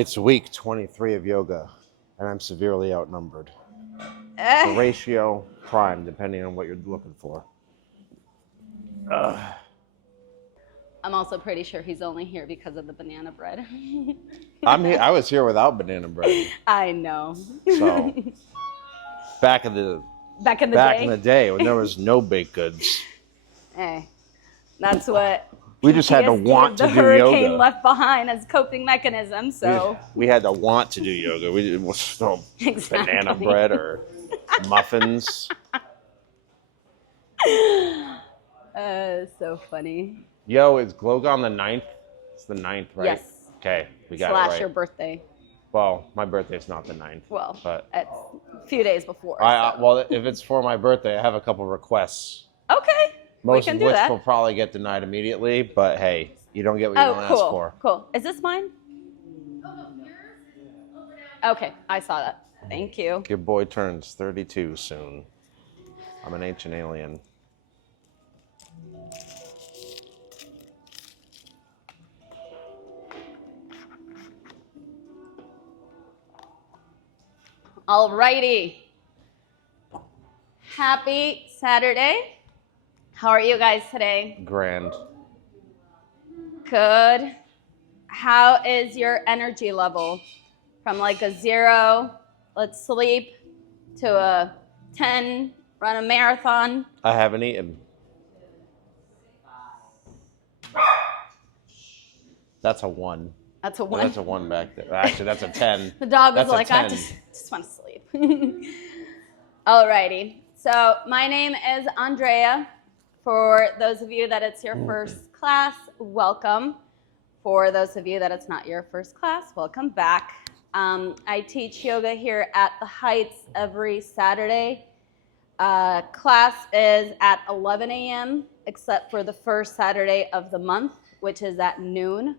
It's week 23 of yoga, and I'm severely outnumbered. The Eh, ratio, prime, depending on what you're looking for. Ugh. I'm also pretty sure he's only here because of the banana bread. I'm here. I was here without banana bread. I know. So back in the Back in the back day. in the day when there was no baked goods, Hey, that's what we just had to PTSD want of to the do hurricane yoga. left behind as coping mechanism. So We had to want to do yoga. We didn't want no exactly. banana bread or muffins. So funny. Yo, is Glogon the 9th? It's the 9th, right? Yes. Okay, we got Slash it right. your birthday. Well, my birthday's not the 9th. Well, but it's a few days before. well, if it's for my birthday, I have a couple requests. Okay. Most we can of do which that. will probably get denied immediately, but hey, you don't get what you don't cool. ask for. Cool. Is this mine? Okay, I saw that. Thank you. Your boy turns 32 soon. I'm an ancient alien. Alrighty. Happy Saturday. How are you guys today? Grand. Good. How is your energy level? From like a 0, let's sleep, to a 10, run a marathon. I haven't eaten. That's a 1. That's a 1. That's a 1 back there. Actually, that's a 10. The dog was That's like, I just want to sleep. Alrighty. So my name is Andrea. For those of you that it's your first class, welcome. For those of you that it's not your first class, welcome back. I teach yoga here at the Heights every Saturday. Class is at 11 a.m. except for the first Saturday of the month, which is at noon,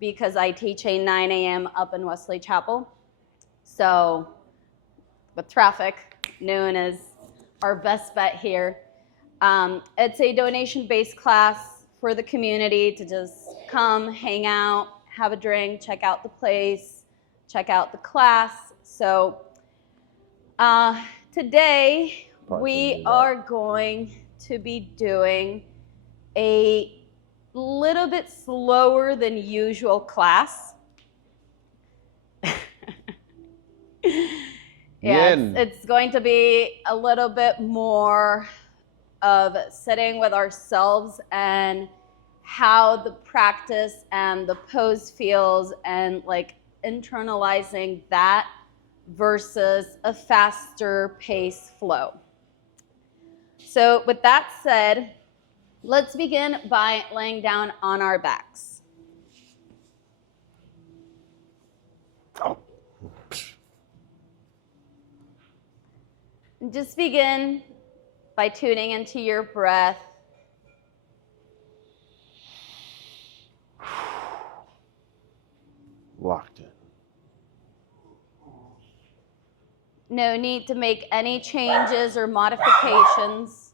because I teach a 9 a.m. up in Wesley Chapel. So with traffic, noon is our best bet here. It's a donation-based class for the community to just come, hang out, have a drink, check out the place, check out the class. So today we are going to be doing a little bit slower than usual class. It's going to be a little bit more of sitting with ourselves and how the practice and the pose feels, and like internalizing that versus a faster pace flow. So with that said, let's begin by laying down on our backs. Just begin by tuning into your breath. Locked in. No need to make any changes or modifications.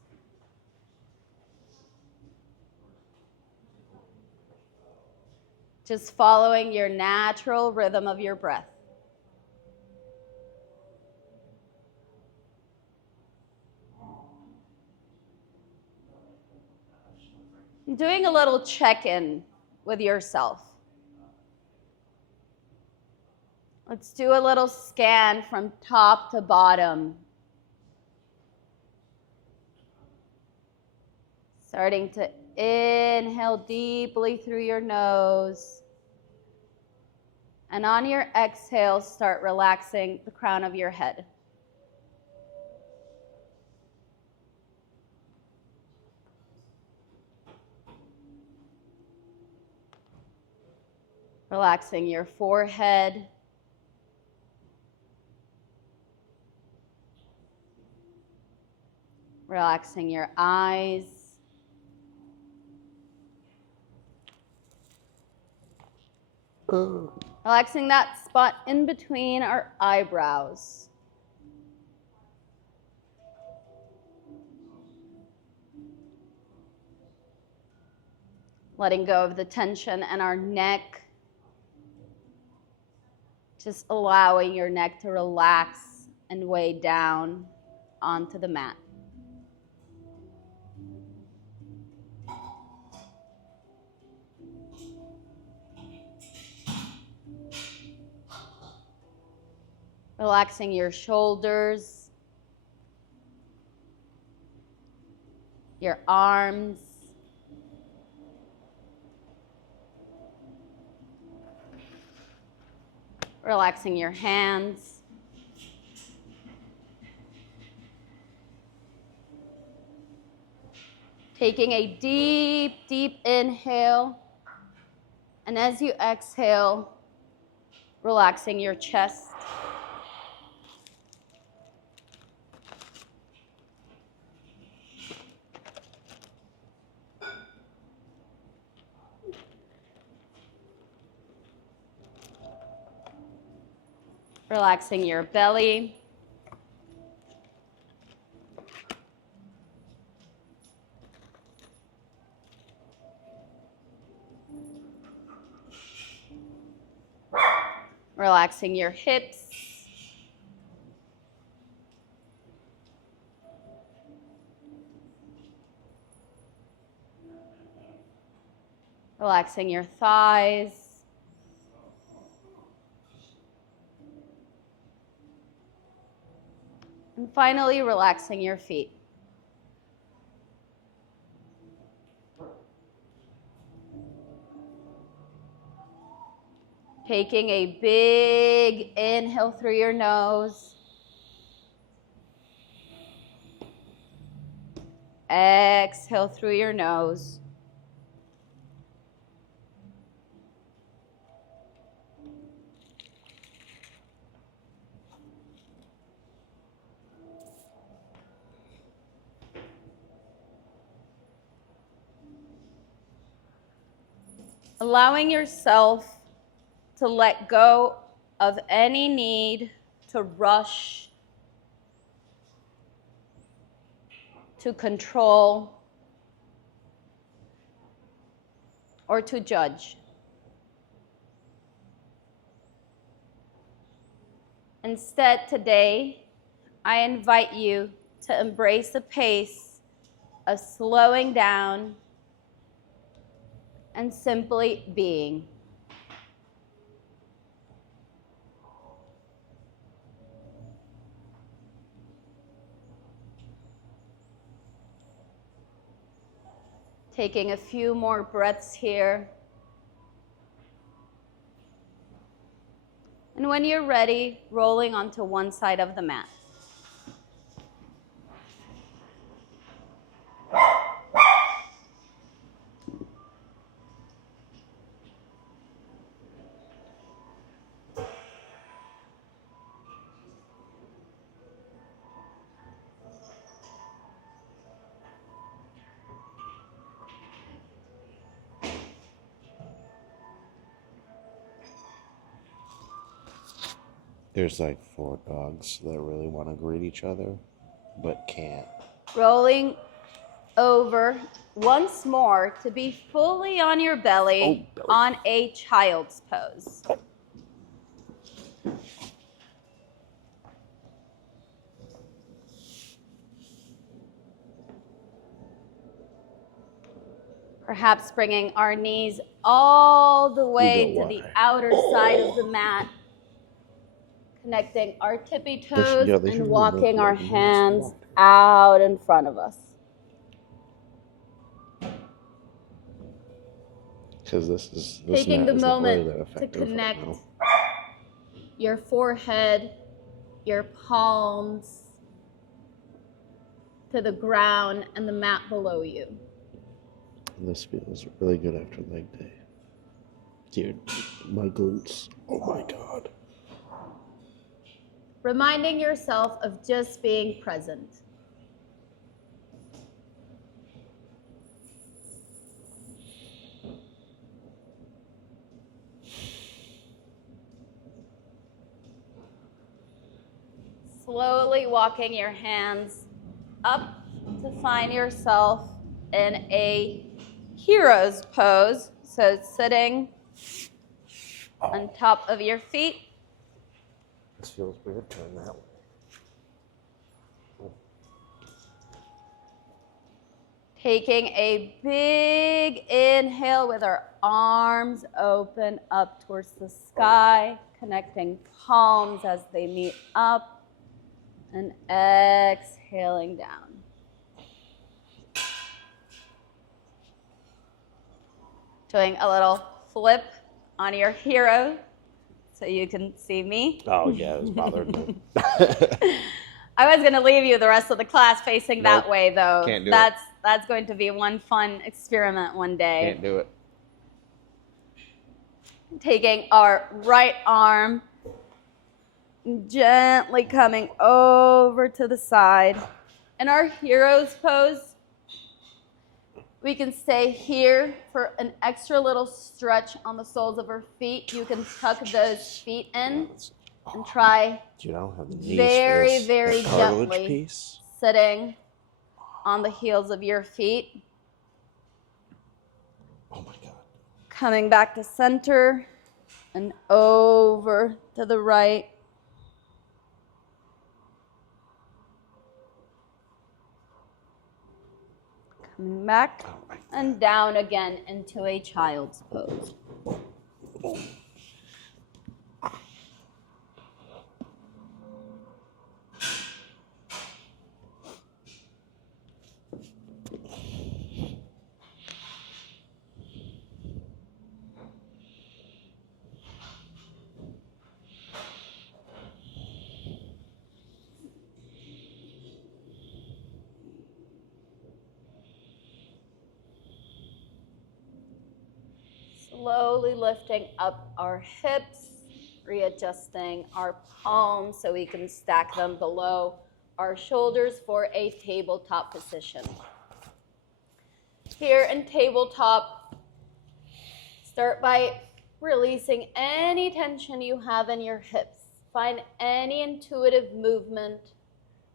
Just following your natural rhythm of your breath. Doing a little check-in with yourself. Let's do a little scan from top to bottom. Starting to inhale deeply through your nose. And on your exhale, start relaxing the crown of your head. Relaxing your forehead. Relaxing your eyes. Relaxing that spot in between our eyebrows. Letting go of the tension in our neck. Just allowing your neck to relax and weigh down onto the mat. Relaxing your shoulders, your arms, relaxing your hands. Taking a deep, deep inhale. And as you exhale, relaxing your chest. Relaxing your belly. Relaxing your hips. Relaxing your thighs. And finally, relaxing your feet. Taking a big inhale through your nose. Exhale through your nose. Allowing yourself to let go of any need to rush, to control, or to judge. Instead, today, I invite you to embrace the pace of slowing down and simply being. Taking a few more breaths here. And when you're ready, rolling onto one side of the mat. There's like 4 dogs that really want to greet each other, but can't. Rolling over once more to be fully on your belly, on a child's pose. Perhaps bringing our knees all the way to the outer side of the mat, connecting our tippy toes and walking our hands out in front of us. Because this Taking the mat isn't moment really that to effective connect right now. your forehead, your palms to the ground and the mat below you. This feels really good after leg day. Dude, my glutes. Oh my god. Reminding yourself of just being present. Slowly walking your hands up to find yourself in a hero's pose. So sitting on top of your feet, This feels weird. Turn that way. Taking a big inhale with our arms open up towards the sky, connecting palms as they meet up, and exhaling down. Doing a little flip on your hero so you can see me. Oh, yeah, it's bothering me. I was going to leave you the rest of the class facing that Nope. way, though. Can't do That's going to be one fun experiment one day. Can't do it. Taking our right arm, gently coming over to the side. In our hero's pose, we can stay here for an extra little stretch on the soles of our feet. You can tuck those feet in and try Dude, I don't have the knees very, for this. very That cartilage gently piece. sitting on the heels of your feet. Oh my God. Coming back to center and over to the right. Coming back and down again into a child's pose. Slowly lifting up our hips, readjusting our palms so we can stack them below our shoulders for a tabletop position. Here in tabletop, start by releasing any tension you have in your hips. Find any intuitive movement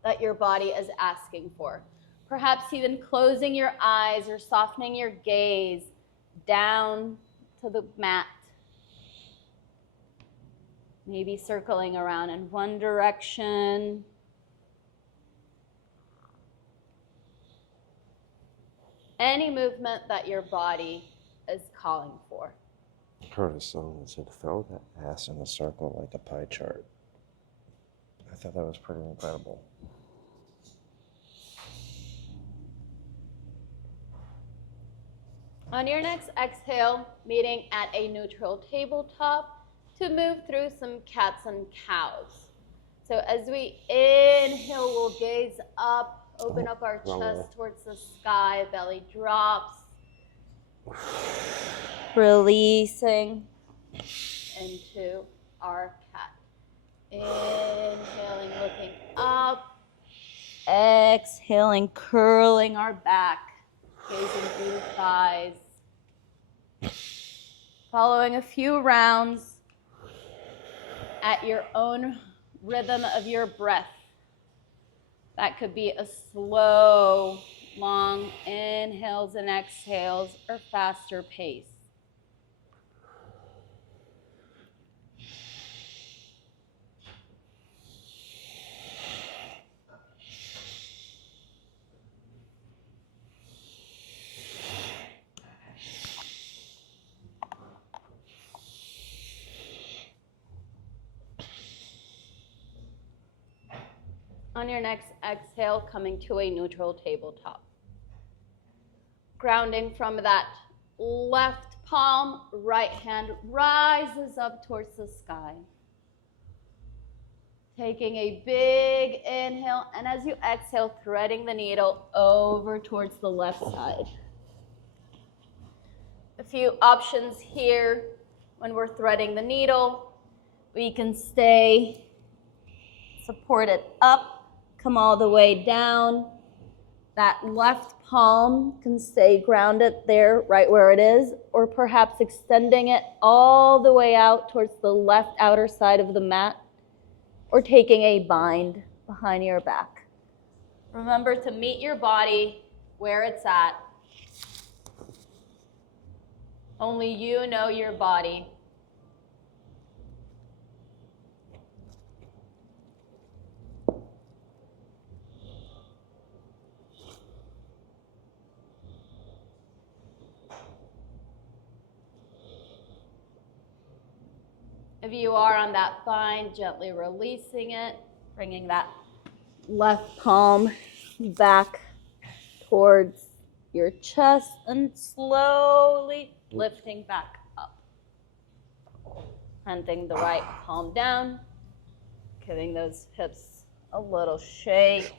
that your body is asking for. Perhaps even closing your eyes or softening your gaze down to the mat. Maybe circling around in one direction. Any movement that your body is calling for. I heard a song that said, throw that ass in a circle like a pie chart. I thought that was pretty incredible. On your next exhale, meeting at a neutral tabletop to move through some cats and cows. So as we inhale, we'll gaze up, open up our chest towards the sky, belly drops. Releasing into our cat. Inhaling, looking up. Exhaling, curling our back. Gazing through the thighs. Following a few rounds at your own rhythm of your breath. That could be a slow, long inhales and exhales or faster pace. On your next exhale, coming to a neutral tabletop. Grounding from that left palm, right hand rises up towards the sky. Taking a big inhale, and as you exhale, threading the needle over towards the left side. A few options here when we're threading the needle. We can stay supported up. Come all the way down. That left palm can stay grounded there, right where it is, or perhaps extending it all the way out towards the left outer side of the mat, or taking a bind behind your back. Remember to meet your body where it's at. Only you know your body. If you are on that bind, gently releasing it, bringing that left palm back towards your chest and slowly lifting back up. Hunting the right palm down, giving those hips a little shake.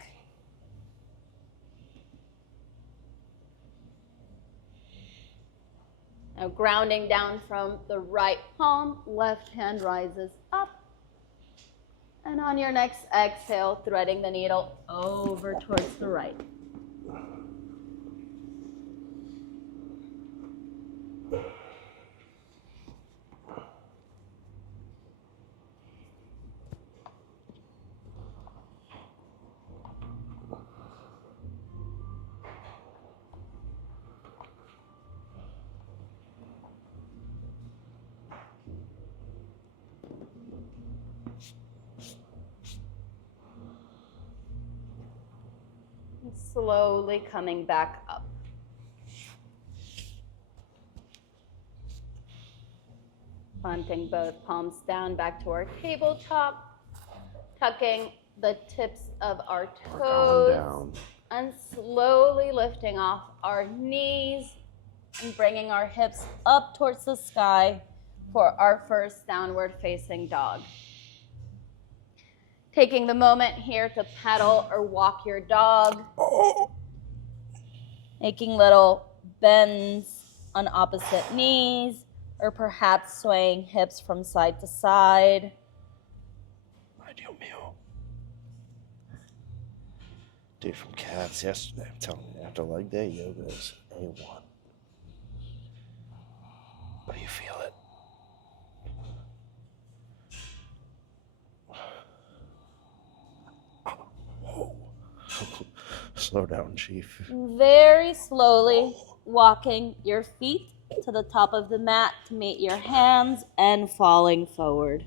Now grounding down from the right palm, left hand rises up. And on your next exhale, threading the needle over towards the right. And slowly coming back up. Planting both palms down back to our tabletop, tucking the tips of our toes, down. And slowly lifting off our knees and bringing our hips up towards the sky for our first downward facing dog. Taking the moment here to pedal or walk your dog, making little bends on opposite knees, or perhaps swaying hips from side to side. Ay, Dios mío. Dude, from cats yesterday, I'm telling you, after leg day, yoga is A1. But you feel it. Whoa. Slow down, Chief. Very slowly walking your feet to the top of the mat to meet your hands and falling forward.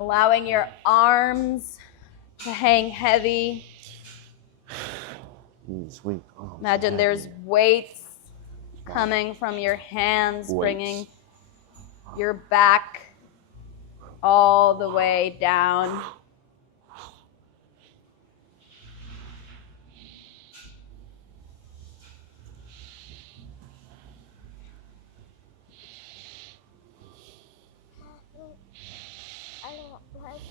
Allowing your arms to hang heavy. Sweet. Oh, Imagine there's weights coming from your hands, bringing your back all the way down. I don't like to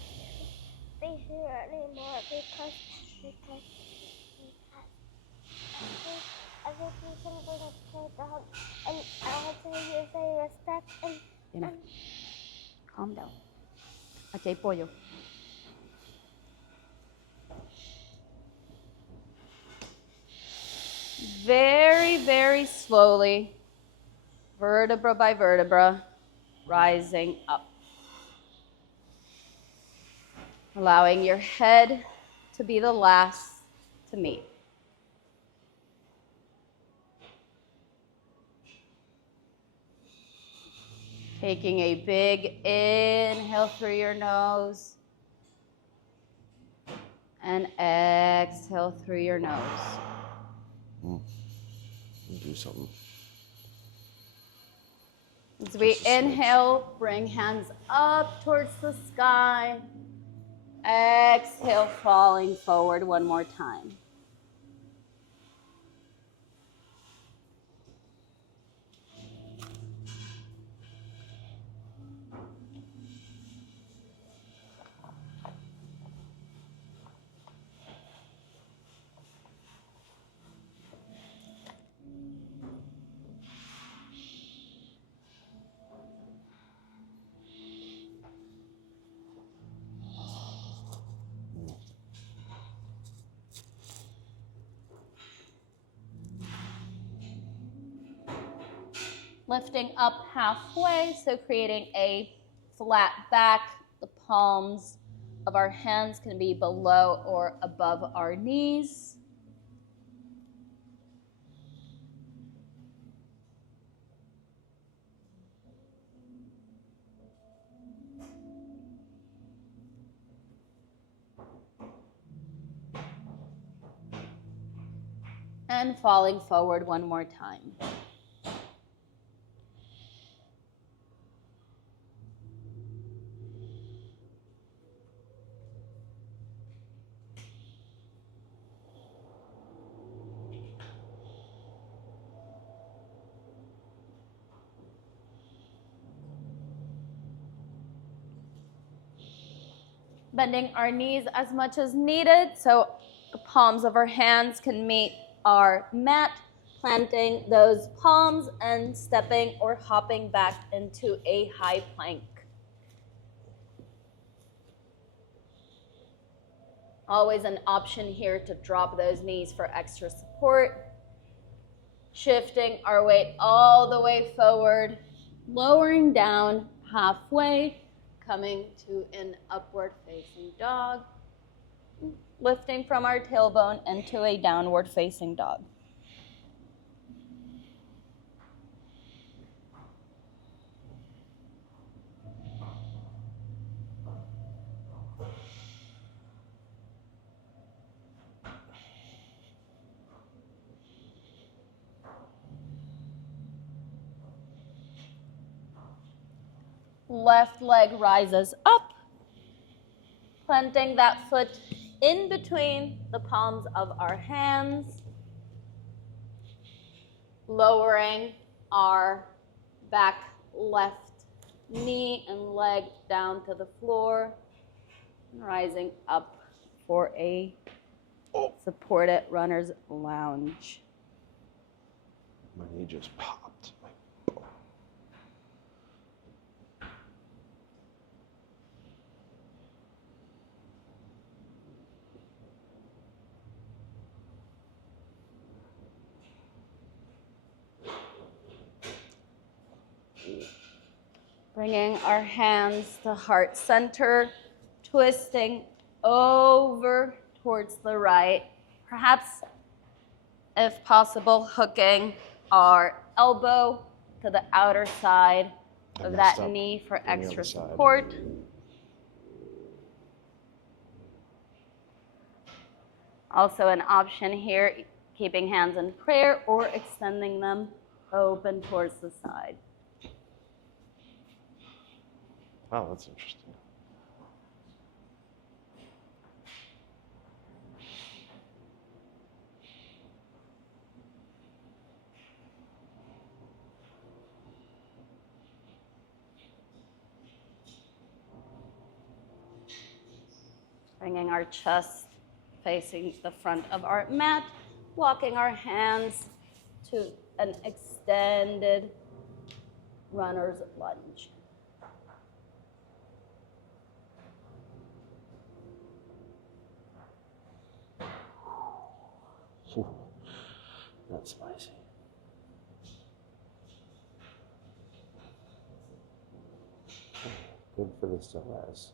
be here anymore because everything's going to stay down, and I have to use a respect and Calm down. Okay, pollo. Very, very slowly, vertebra by vertebra, rising up. Allowing your head to be the last to meet. Taking a big inhale through your nose and exhale through your nose. Do something. As we inhale, bring hands up towards the sky. Exhale, falling forward one more time. Lifting up halfway, so creating a flat back. The palms of our hands can be below or above our knees. And falling forward one more time. Bending our knees as much as needed so the palms of our hands can meet our mat, planting those palms and stepping or hopping back into a high plank. Always an option here to drop those knees for extra support. Shifting our weight all the way forward, lowering down halfway, coming to an upward facing dog, lifting from our tailbone into a downward facing dog. Left leg rises up, planting that foot in between the palms of our hands, lowering our back left knee and leg down to the floor, and rising up for a supported runner's lounge. My knee just popped. Bringing our hands to heart center, twisting over towards the right. Perhaps, if possible, hooking our elbow to the outer side of that knee for extra support. Also an option here, keeping hands in prayer or extending them open towards the side. Oh, that's interesting. Bringing our chest facing the front of our mat, walking our hands to an extended runner's lunge. Ooh, that's spicy. Good for the psoas.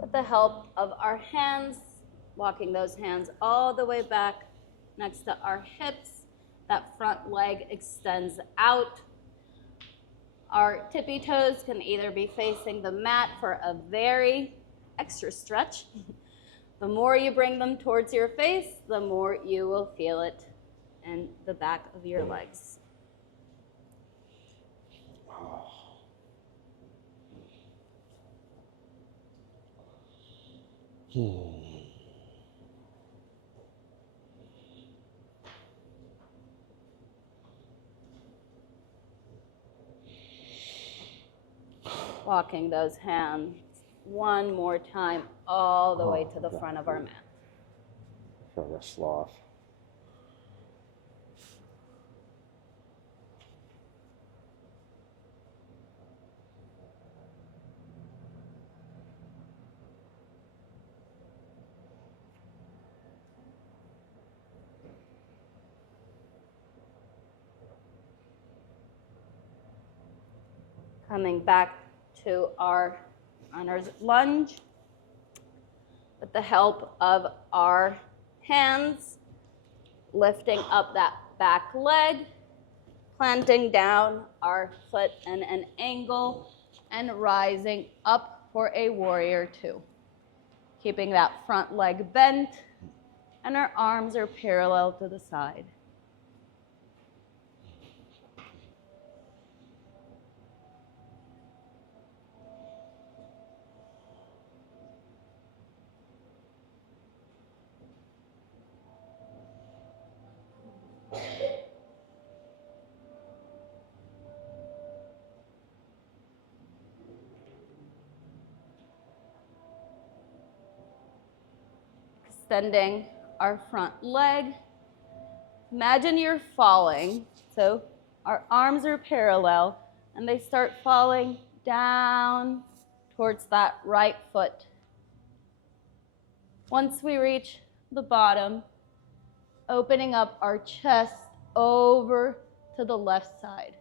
With the help of our hands, walking those hands all the way back next to our hips, that front leg extends out. Our tippy toes can either be facing the mat for a very extra stretch. The more you bring them towards your face, the more you will feel it in the back of your legs. Walking those hands one more time all the way to the front of our mat. I feel like a sloth. Coming back to our runner's lunge with the help of our hands, lifting up that back leg, planting down our foot in an angle, and rising up for a warrior two. Keeping that front leg bent, and our arms are parallel to the side. Extending our front leg. Imagine you're falling. So our arms are parallel and they start falling down towards that right foot. Once we reach the bottom, opening up our chest over to the left side.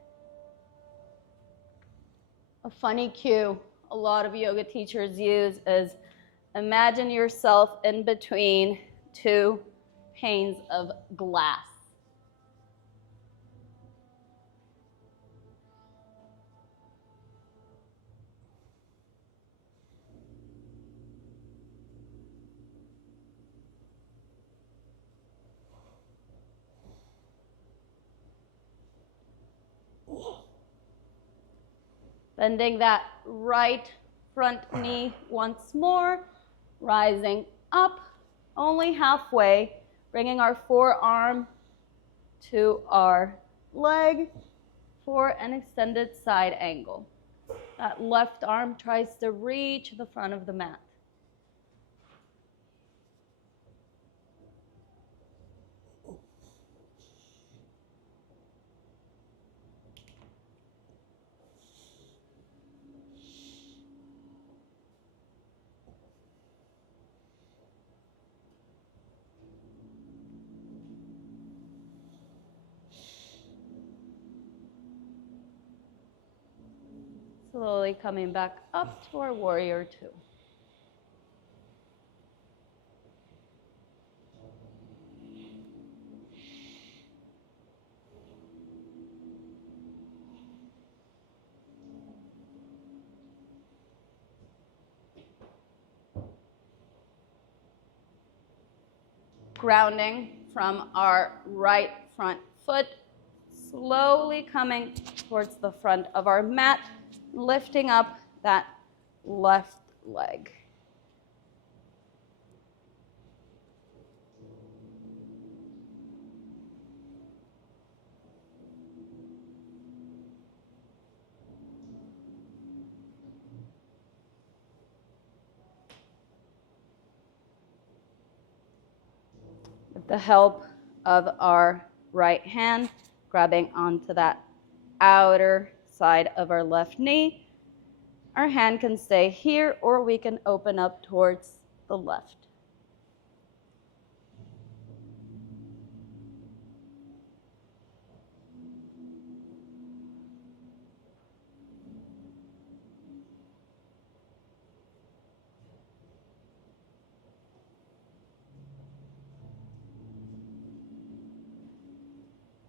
A funny cue a lot of yoga teachers use is imagine yourself in between two panes of glass. Bending that right front knee once more, rising up only halfway, bringing our forearm to our leg for an extended side angle. That left arm tries to reach the front of the mat. Slowly coming back up to our warrior two. Grounding from our right front foot, slowly coming towards the front of our mat, lifting up that left leg. With the help of our right hand, grabbing onto that outer side of our left knee, our hand can stay here or we can open up towards the left.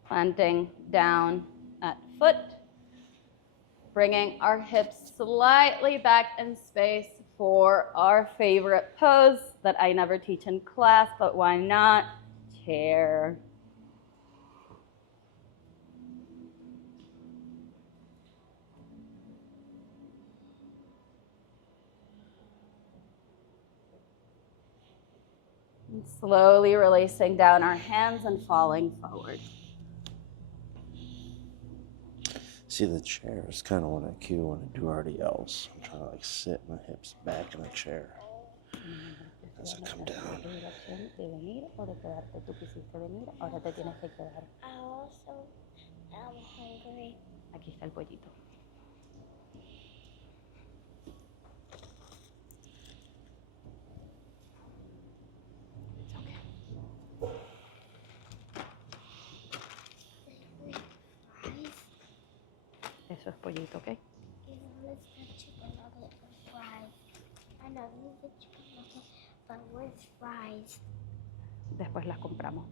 Planting down at foot, bringing our hips slightly back in space for our favorite pose that I never teach in class, but why not? Chair. And slowly releasing down our hands and falling forward. See, the chair is kind of what I cue when I do RDLs. I'm trying to like sit my hips back in the chair as I come down. I also am hungry. Aquí está el pollito. Eso es pollito, ¿ok? Where's the chicken nugget and fries? I know this is the chicken nugget, but where's fries? Después las compramos.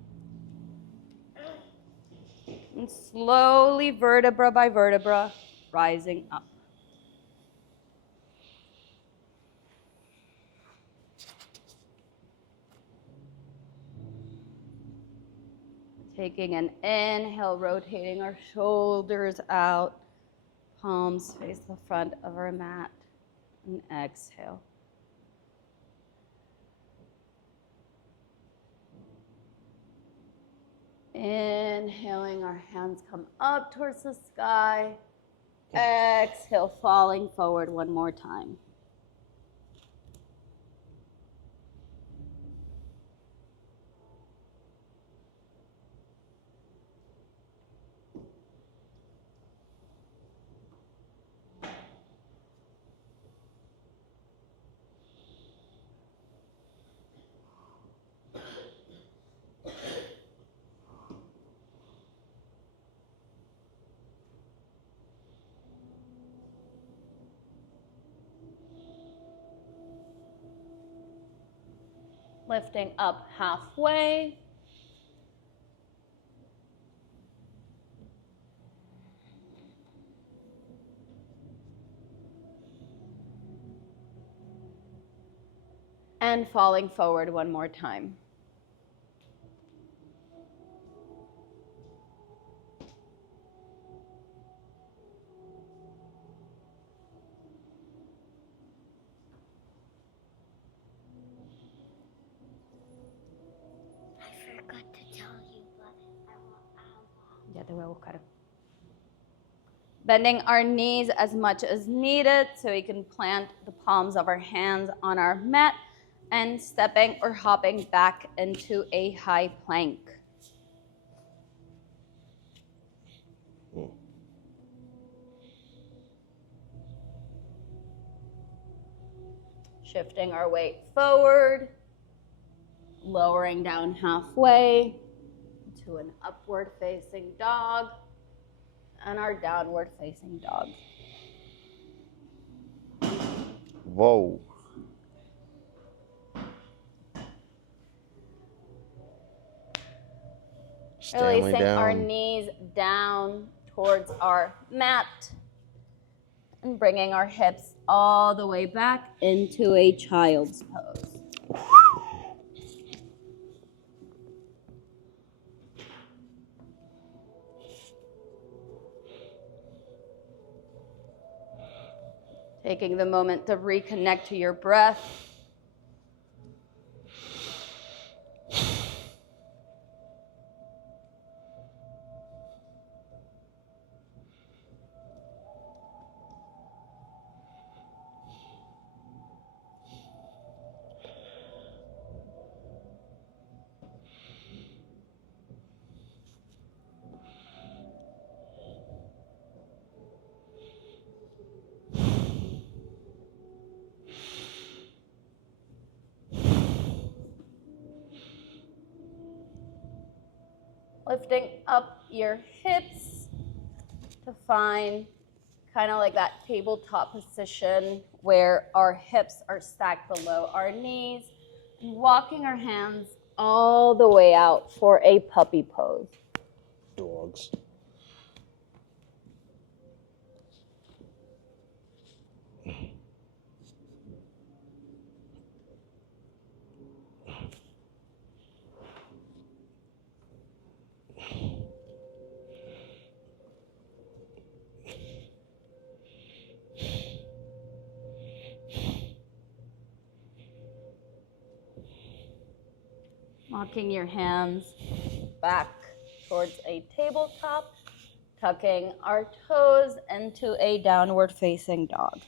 And slowly, vertebra by vertebra, rising up. Taking an inhale, rotating our shoulders out, palms face the front of our mat, and exhale. Inhaling, our hands come up towards the sky. Exhale, falling forward one more time. Lifting up halfway. And falling forward one more time. I forgot to tell you, but Ya te voy a buscar. Bending our knees as much as needed so we can plant the palms of our hands on our mat and stepping or hopping back into a high plank. Shifting our weight forward, lowering down halfway to an upward facing dog and our downward facing dog. Whoa. Stanley Releasing down. our knees down towards our mat and bringing our hips all the way back into a child's pose. Taking the moment to reconnect to your breath. Lifting up your hips to find kind of like that tabletop position where our hips are stacked below our knees, and walking our hands all the way out for a puppy pose. Dogs. Walking your hands back towards a tabletop, tucking our toes into a downward facing dog.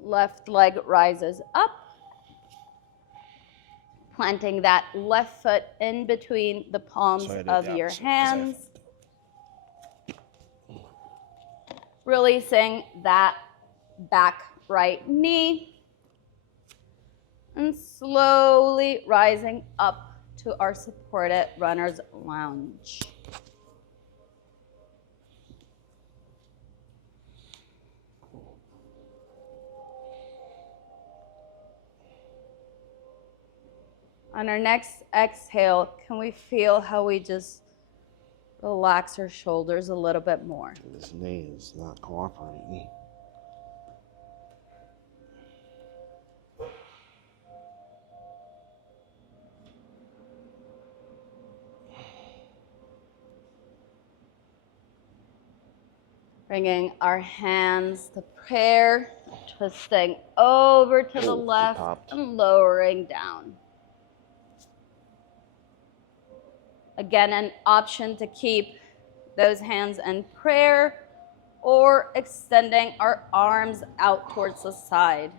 Left leg rises up, planting that left foot in between the palms So I did of the your opposite, 'cause I hands. Releasing that back right knee. And slowly rising up to our supported runner's lounge. On our next exhale, can we feel how we just relax our shoulders a little bit more? This knee is not cooperating. Bringing our hands to prayer, twisting over to the Oh, left popped. and lowering down. Again, an option to keep those hands in prayer or extending our arms out towards the side.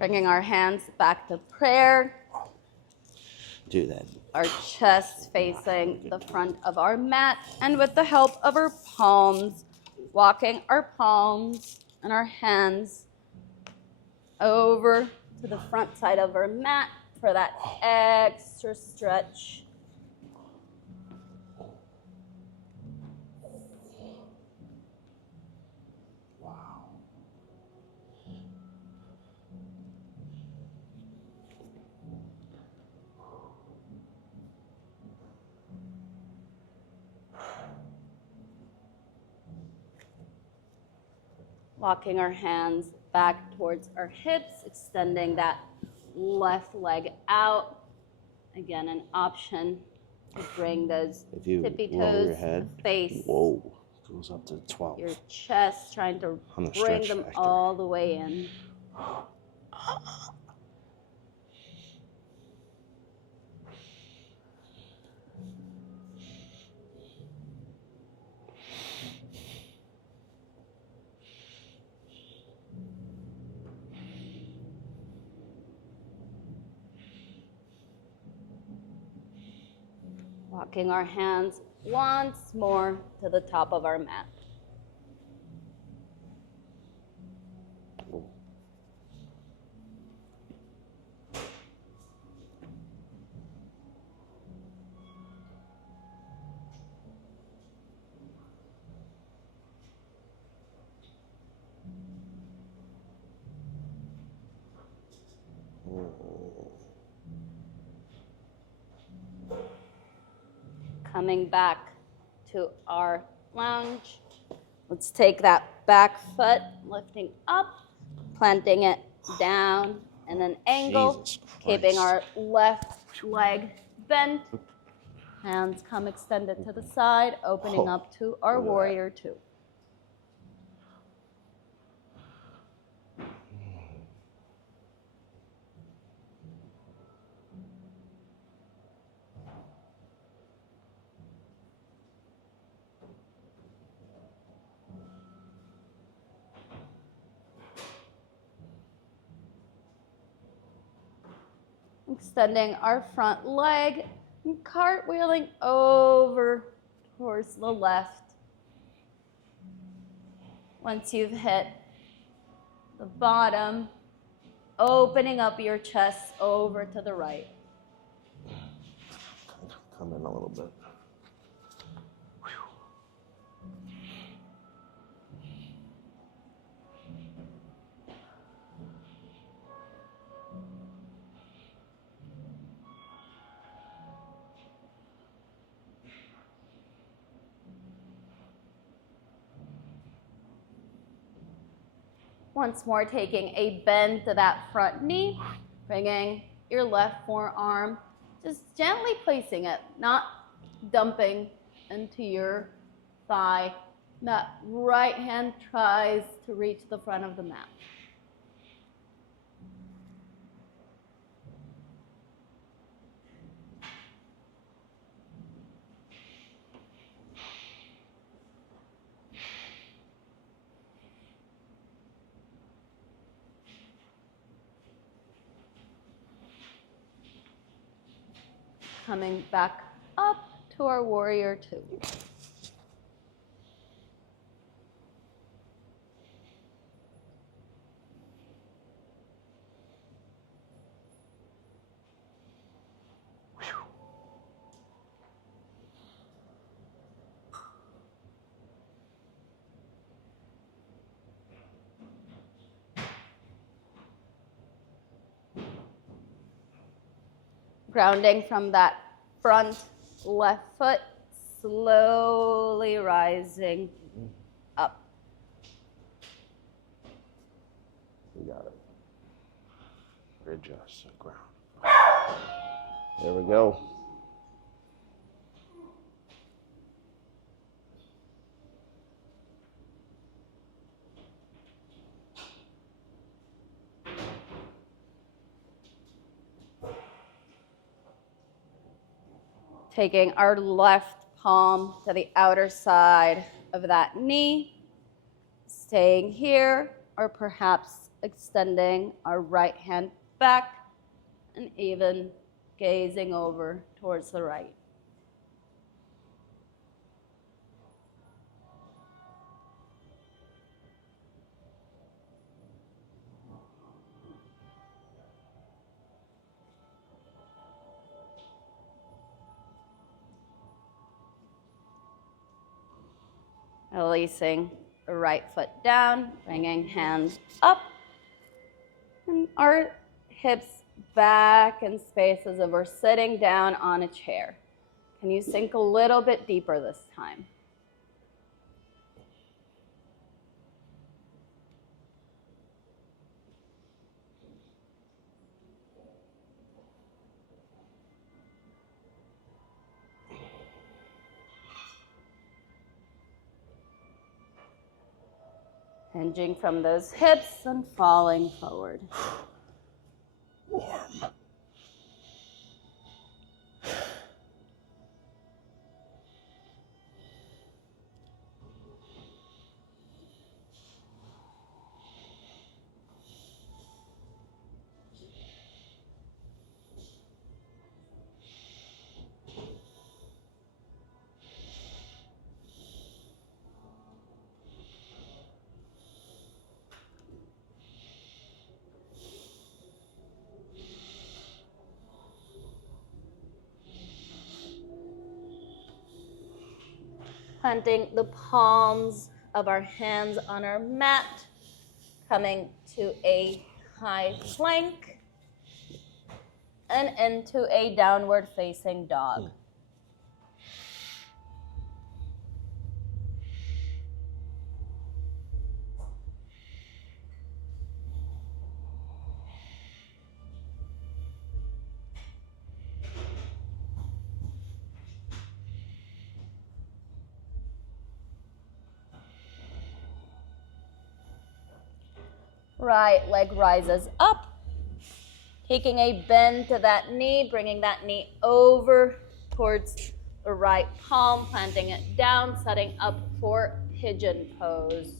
Bringing our hands back to prayer. Do that. Our chest facing the front of our mat, and with the help of our palms, walking our palms and our hands over to the front side of our mat for that extra stretch. Wow. Walking our hands back towards our hips, extending that left leg out. Again, an option to bring those If you tippy lower toes your head, to face. whoa, goes up to 12. Your chest, trying to On the bring stretch them factor. all the way in. Walking our hands once more to the top of our mat. Coming back to our lounge. Let's take that back foot, lifting up, planting it down in an angle, Jesus Christ. keeping our left leg bent. Hands come extended to the side, opening up to our look at that. warrior two. Extending our front leg and cartwheeling over towards the left. Once you've hit the bottom, opening up your chest over to the right. Come in a little bit. Once more, taking a bend to that front knee, bringing your left forearm, just gently placing it, not dumping into your thigh. That right hand tries to reach the front of the mat. Coming back up to our warrior two. Grounding from that front left foot, slowly rising up. You got it. Readjust the ground. There we go. Taking our left palm to the outer side of that knee, staying here, or perhaps extending our right hand back and even gazing over towards the right. Releasing the right foot down, bringing hands up, and our hips back in space as if we're sitting down on a chair. Can you sink a little bit deeper this time? Hinging from those hips and falling forward. Warm. Planting the palms of our hands on our mat, coming to a high plank, and into a downward facing dog. Right leg rises up, taking a bend to that knee, bringing that knee over towards the right palm, planting it down, setting up for pigeon pose.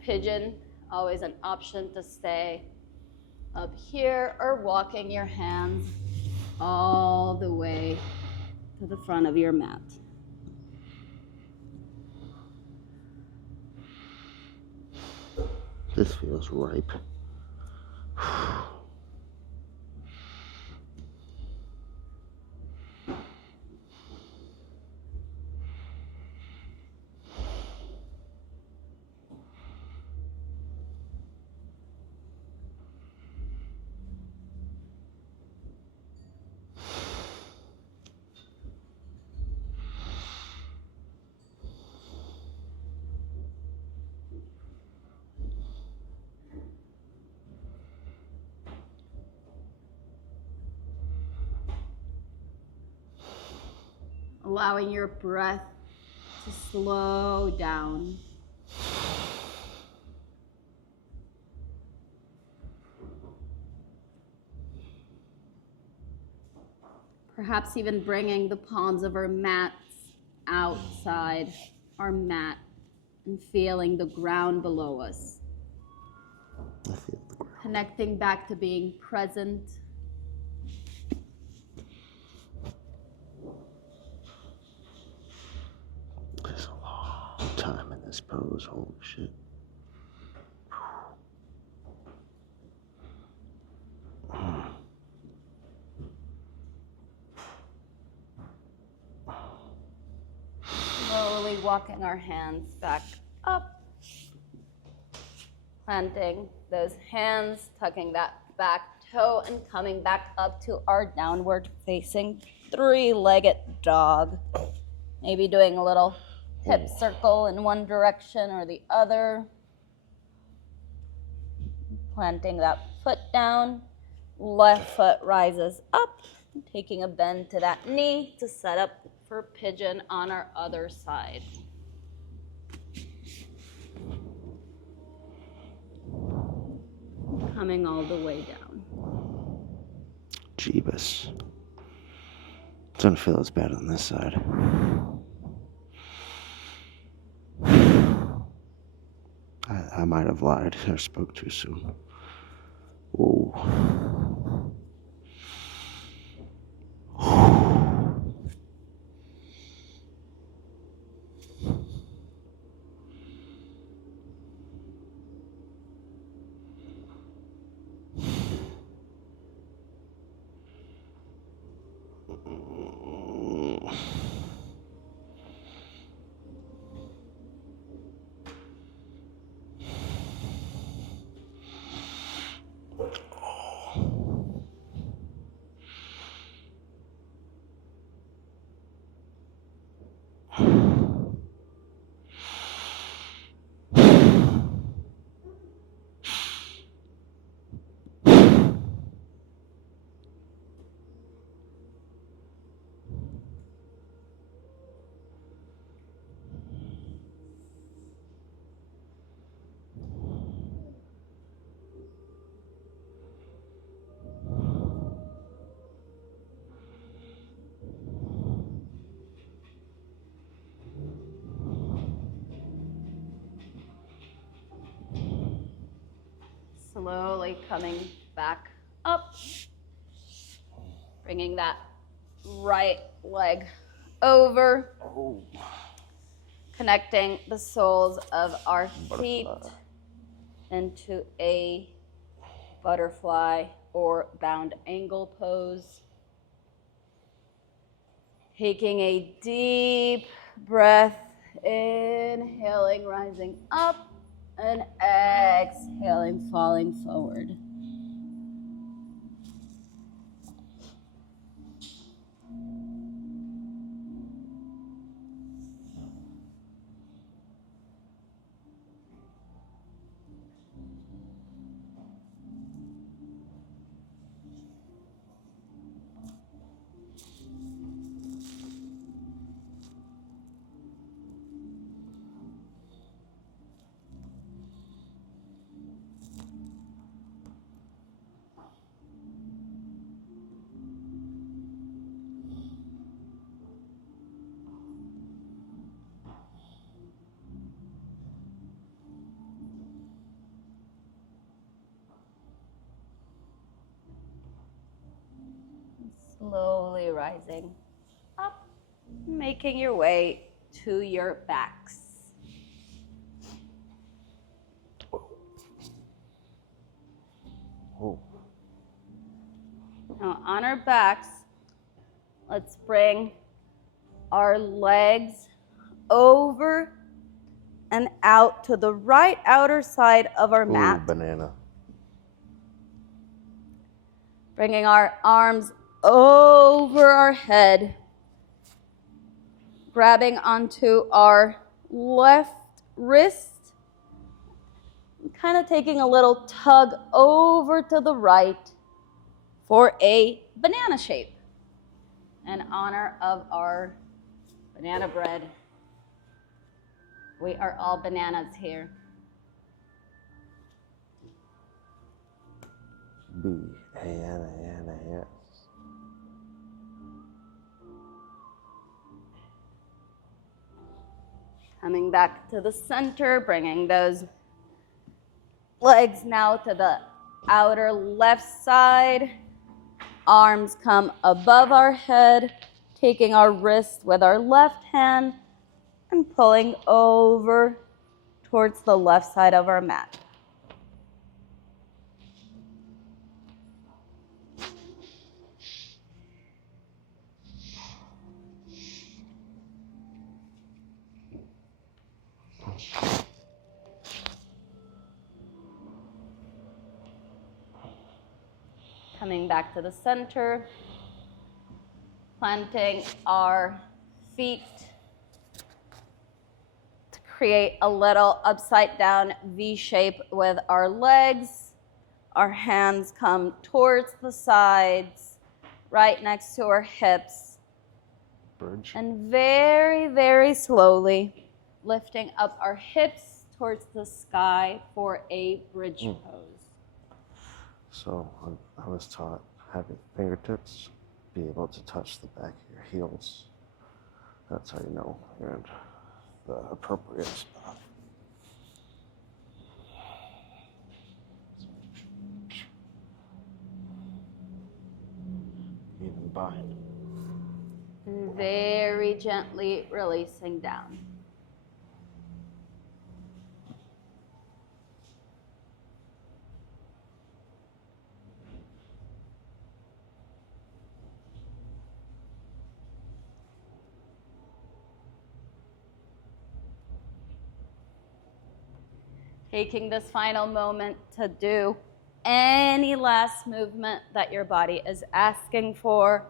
Pigeon, always an option to stay up here or walking your hands all the way to the front of your mat. This feels ripe. Allowing your breath to slow down. Perhaps even bringing the palms of our mats outside our mat and feeling the ground below us. I feel the ground. Connecting back to being present. There's a long time in this pose. Holy shit. Slowly walking our hands back up. Planting those hands, tucking that back toe and coming back up to our downward facing three-legged dog. Maybe doing a little hip circle in one direction or the other. Planting that foot down. Left foot rises up, taking a bend to that knee to set up for pigeon on our other side. Coming all the way down. Jeebus. Doesn't feel as bad on this side. might have lied or spoke too soon. Whoa. Slowly coming back up. Bringing that right leg over. Oh. Connecting the soles of our feet Butterfly. into a butterfly or bound angle pose. Taking a deep breath, inhaling, rising up, and exhaling, falling forward. Slowly rising up, making your way to your backs. Oh. Now on our backs, let's bring our legs over and out to the right outer side of our mat. Ooh, banana. Bringing our arms over our head, grabbing onto our left wrist, kind of taking a little tug over to the right for a banana shape in honor of our banana bread. We are all bananas here. B-A-N-A-N-A-S. Coming back to the center, bringing those legs now to the outer left side. Arms come above our head, taking our wrist with our left hand and pulling over towards the left side of our mat. Coming back to the center, planting our feet to create a little upside down V shape with our legs. Our hands come towards the sides, right next to our hips. Bridge. And very, very slowly lifting up our hips towards the sky for a bridge pose. So I was taught have your fingertips be able to touch the back of your heels. That's how you know you're in the appropriate spot. spine. And very gently releasing down. Taking this final moment to do any last movement that your body is asking for.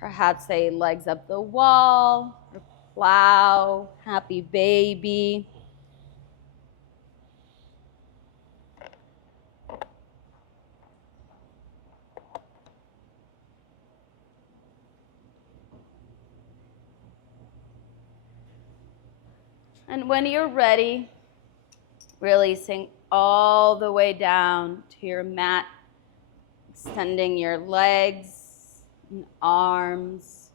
Perhaps say legs up the wall, or plow, happy baby. And when you're ready, releasing all the way down to your mat, extending your legs and arms.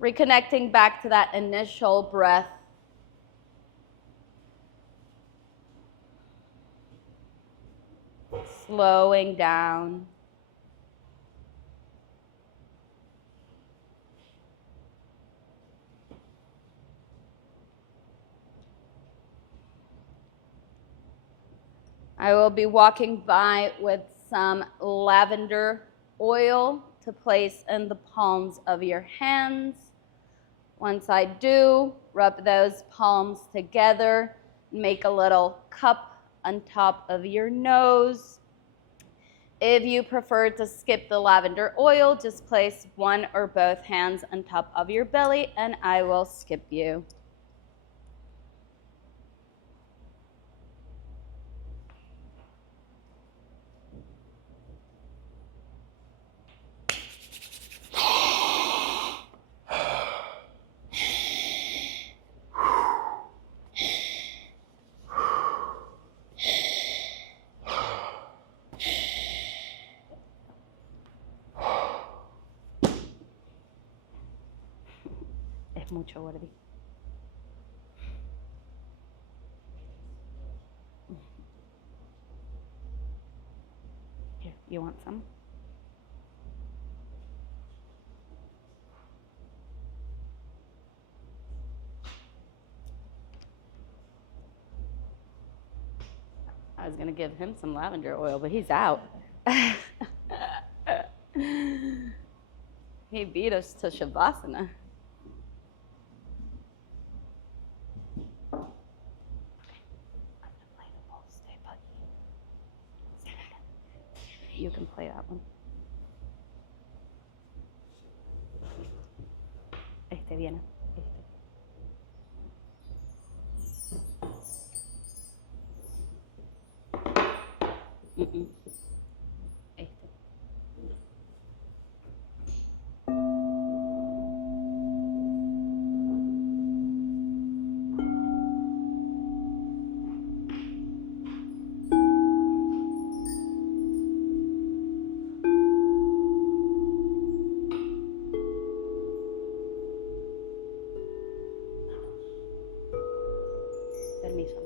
Reconnecting back to that initial breath. Slowing down. I will be walking by with some lavender oil to place in the palms of your hands. Once I do, rub those palms together, make a little cup on top of your nose. If you prefer to skip the lavender oil, just place one or both hands on top of your belly and I will skip you. Es mucho, Gordy. Here, you want some? I was going to give him some lavender oil, but he's out. He beat us to Shavasana. You can play that one. Este viene. Este. Este. Permiso.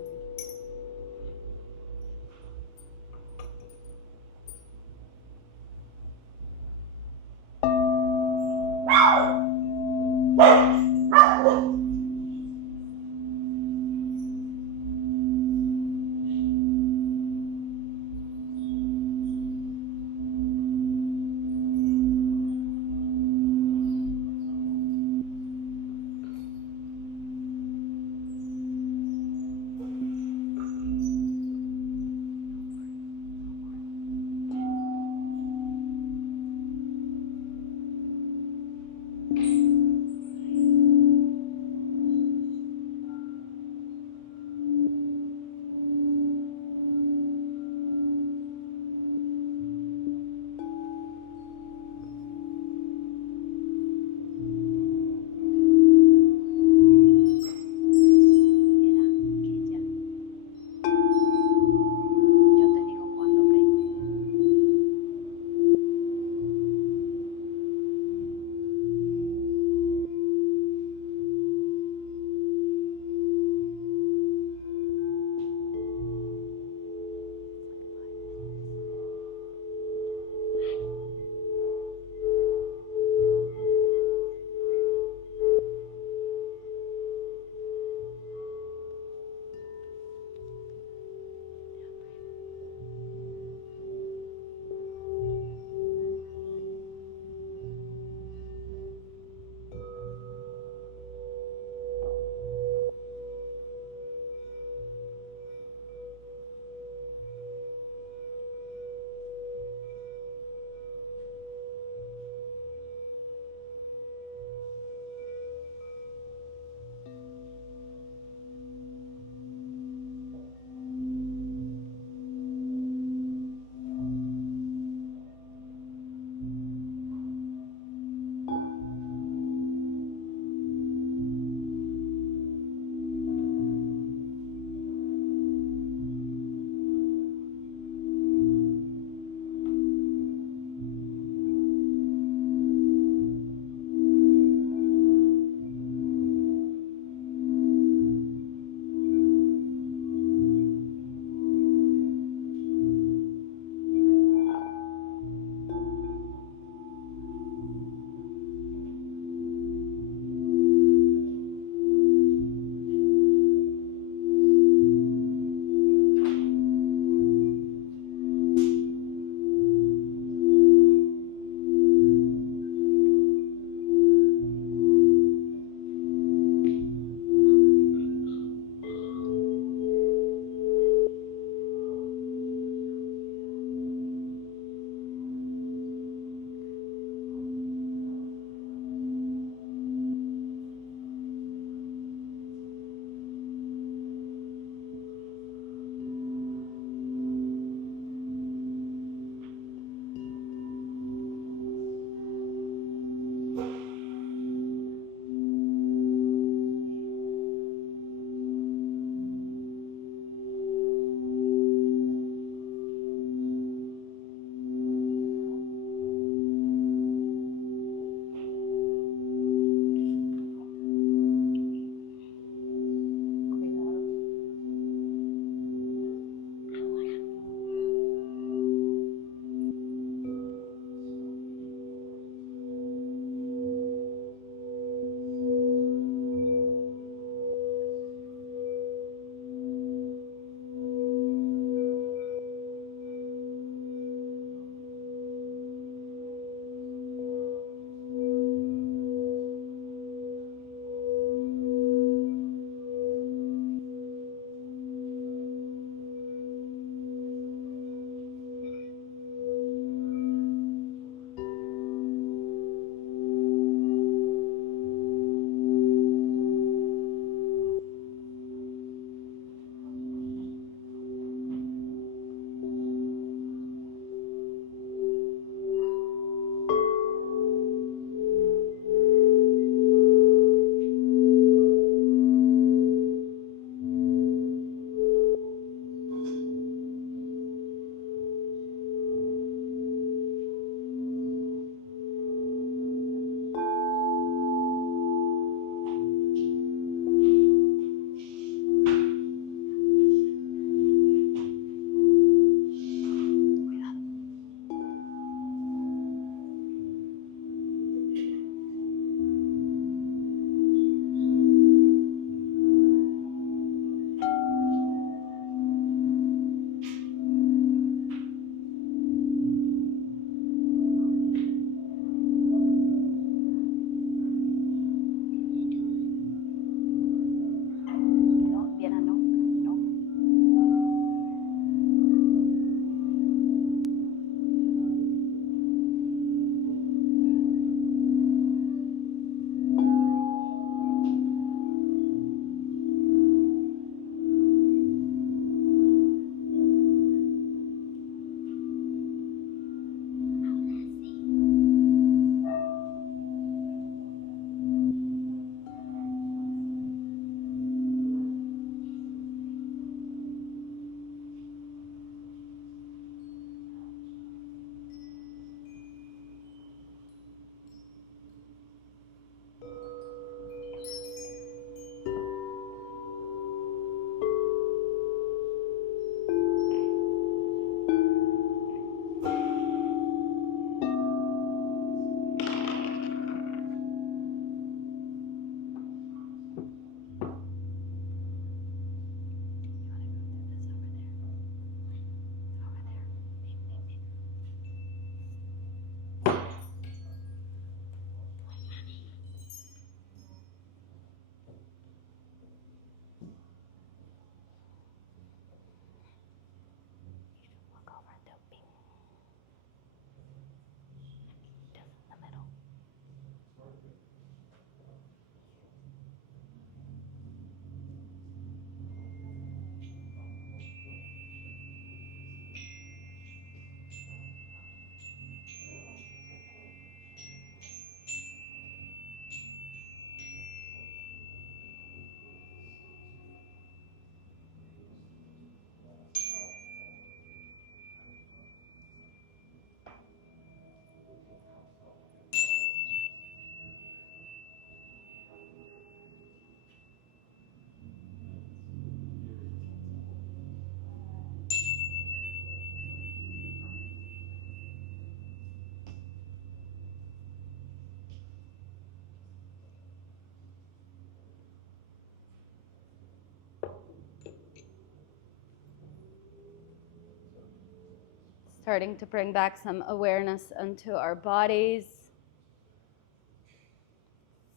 Starting to bring back some awareness into our bodies.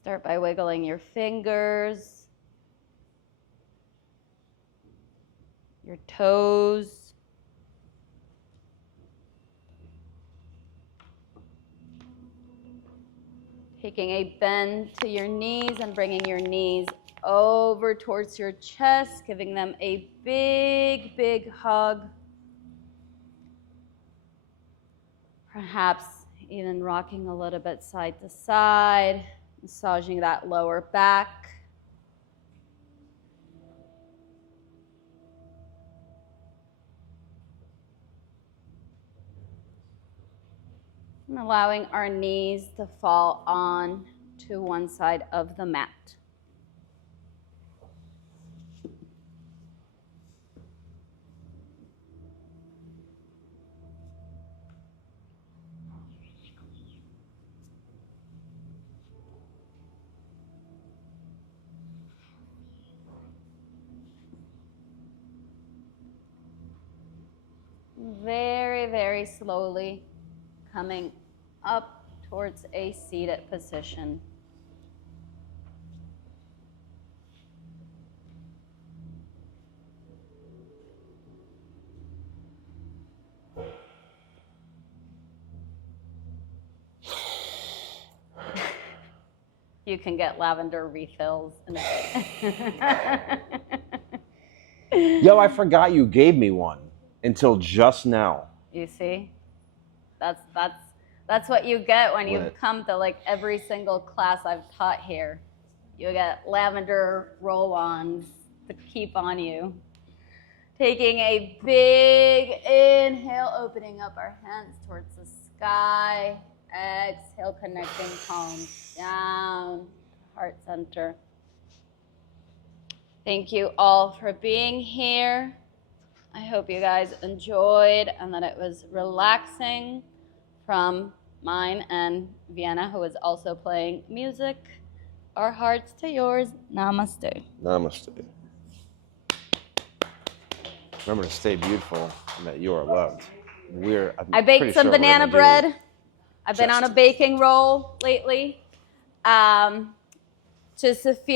Start by wiggling your fingers, your toes. Taking a bend to your knees and bringing your knees over towards your chest, giving them a big, big hug. Perhaps even rocking a little bit side to side, massaging that lower back. And allowing our knees to fall on to one side of the mat. Very, very slowly coming up towards a seated position. You can get lavender refills. Yo, I forgot you gave me one until just now. You see? That's what you get when you Lit. come to like every single class I've taught here. You get lavender roll-ons to keep on you. Taking a big inhale, opening up our hands towards the sky. Exhale, connecting palms down, heart center. Thank you all for being here. I hope you guys enjoyed and that it was relaxing from mine and Vienna, who is also playing music. Our hearts to yours. Namaste. Namaste. Remember to stay beautiful and that you are loved. I baked some banana bread. I've been on a baking roll lately. Just a few.